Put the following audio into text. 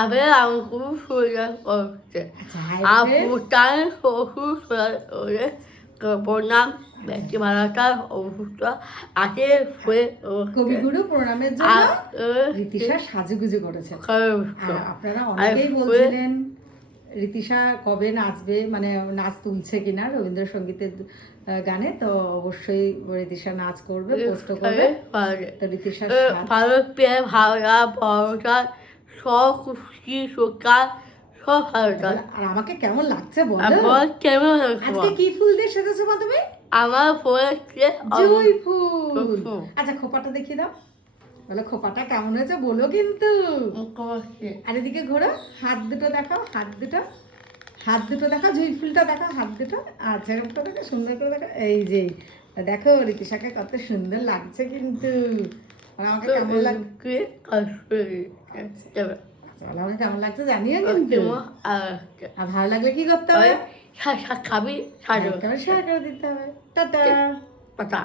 আমি আঙ্গুর সোজা করছে আচ্ছা হাই আপুটার শ্বশুর করে প্রণাম বেশি ভালোটা অসুস্থ আছে কবিগুরু প্রণামের জন্য রীতিশা সাজুগুজু করেছে। আপনারা অনেকেই বলছিলেন রীতিশা কবে নাচবে, মানে নাচ তুলছে কিনা রবীন্দ্রসঙ্গীতের গানে, তো অবশ্যই রীতিশা নাচ করবে, পোস্ট করবে। তো রীতিশার ভালো পেয়ে ভালো বড়টা সব খুশি সকাল সব ভালো। আর আমাকে কেমন লাগছে বলো? কেমন আজকে কি ফুল দিয়ে সেজেছো মা তুমি? আমার ফুলেছে জুঁই ফুল। আচ্ছা খোপাটা দেখিয়ে দাও, বলো খোপাটা কেমন হয়েছে বলো কিন্তু। আর এদিকে ঘোরো, হাত দুটো দেখাও, হাত দুটো দেখাও, জুঁই ফুলটা দেখাও, হাত দুটো। আচ্ছা এরকমটা দেখো, সুন্দর করে দেখো, এই যে দেখো রীতিশাকে কত সুন্দর লাগছে কিন্তু। আর আমাকে কেমন লাগছে, আমাকে কেমন লাগছে জানিও কিন্তু। আর ভালো লাগলে কি করতে হবে? খাবি শেয়ার করে দিতে হবে। টাটা। টাটা।